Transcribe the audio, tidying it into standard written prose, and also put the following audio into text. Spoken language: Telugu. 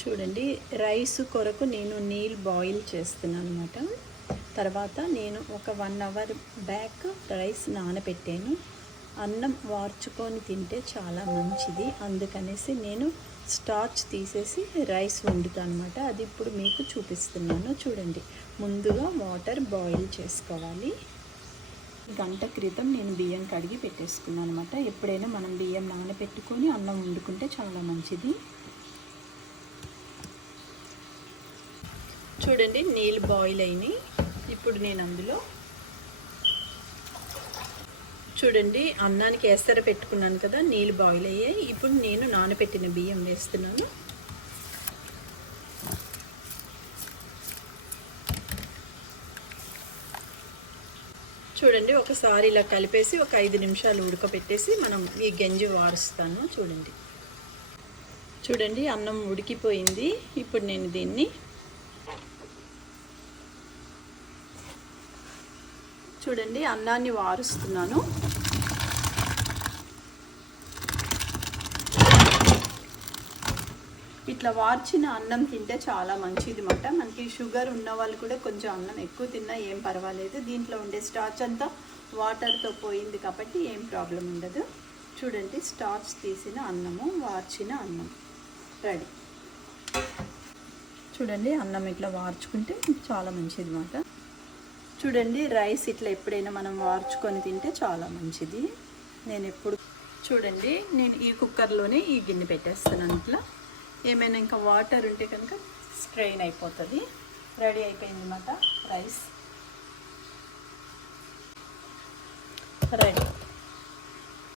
చూడండి, రైస్ కొరకు నేను నీళ్ళు బాయిల్ చేస్తున్నాను అనమాట. తర్వాత నేను ఒక 1 అవర్ బ్యాక్ రైస్ నానబెట్టాను. అన్నం వార్చుకొని తింటే చాలా మంచిది, అందుకనేసి నేను స్టార్చ్ తీసేసి రైస్ వండుతాను అనమాట. అది ఇప్పుడు మీకు చూపిస్తున్నాను. చూడండి, ముందుగా వాటర్ బాయిల్ చేసుకోవాలి. గంట క్రితం నేను బియ్యం కడిగి పెట్టేసుకున్నాను అనమాట. ఎప్పుడైనా మనం బియ్యం నానబెట్టుకొని అన్నం వండుకుంటే చాలా మంచిది. చూడండి, నీళ్ళు బాయిల్ అయినాయి. ఇప్పుడు నేను అందులో చూడండి అన్నానికి ఎసర పెట్టుకున్నాను కదా, నీళ్ళు బాయిల్ అయ్యాయి. ఇప్పుడు నేను నానబెట్టిన బియ్యం వేస్తున్నాను. చూడండి, ఒకసారి ఇలా కలిపేసి ఒక 5 నిమిషాలు ఉడకబెట్టేసి మనం ఈ గంజి వారుస్తాను. చూడండి అన్నం ఉడికిపోయింది. ఇప్పుడు నేను దీన్ని చూడండి అన్నాన్ని వారుస్తున్నాను. ఇట్లా వార్చిన అన్నం తింటే చాలా మంచిది మాట. మనకి షుగర్ ఉన్న వాళ్ళు కూడా కొంచెం అన్నం ఎక్కువ తిన్నా ఏం పర్వాలేదు. దీంట్లో ఉండే స్టార్చ్ అంతా వాటర్తో పోయింది కాబట్టి ఏం ప్రాబ్లం ఉండదు. చూడండి, స్టార్చ్ తీసిన అన్నము, వార్చిన అన్నం రెడీ. చూడండి అన్నం ఇట్లా వార్చుకుంటే చాలా మంచిది మాట. చూడండి, రైస్ ఇట్లా ఎప్పుడైనా మనం వార్చుకొని తింటే చాలా మంచిది. చూడండి నేను ఈ కుక్కర్లోనే ఈ గిన్నె పెట్టేస్తాను. ఇట్లా ఏమైనా ఇంకా వాటర్ ఉంటే కనుక స్ట్రెయిన్ అయిపోతుంది. రెడీ అయిపోయింది అన్నమాట రైస్ రెడీ.